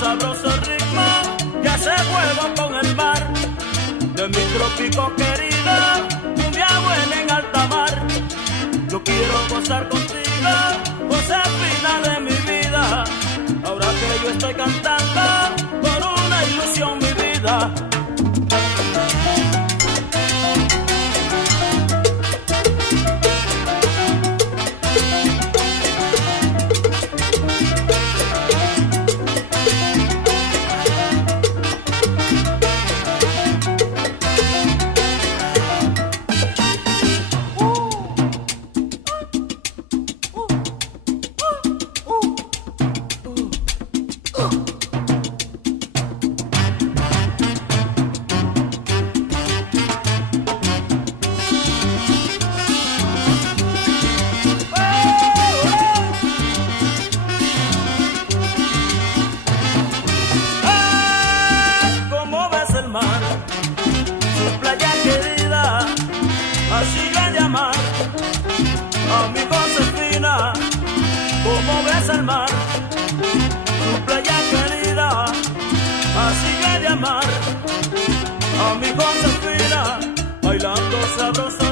sabroso ritmo que hace juego con el mar de mi trópico querida, cumbia buena en alta mar. Yo quiero gozar contigo, Josefina de mi vida, ahora que yo estoy cantando por una ilusión mi vida. Así yo he de amar a mi Josefina, como ves el mar, tu playa querida. Así yo he de amar a mi Josefina, bailando sabroso.